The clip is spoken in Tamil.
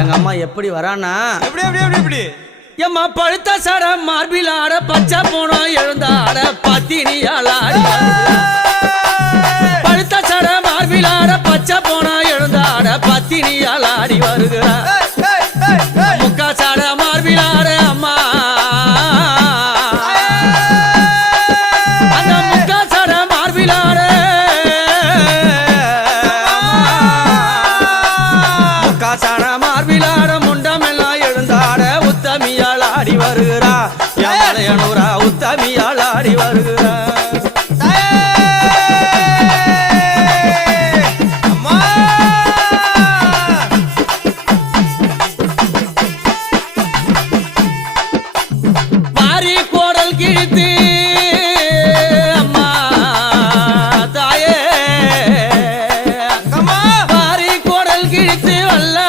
எங்க அம்மா எப்படி வரானா எப்படி எப்படி எப்படி எப்படி எம்மா பழுத்த சட மார்பில் ஆட பச்சை போனோம் எழுந்தாட பத்தினியால் ஆடி பழுத்த சட மார்பில் ஆட பச்சை போனோம் எழுந்தாட பத்தினியால் ஆடி வருகிறார்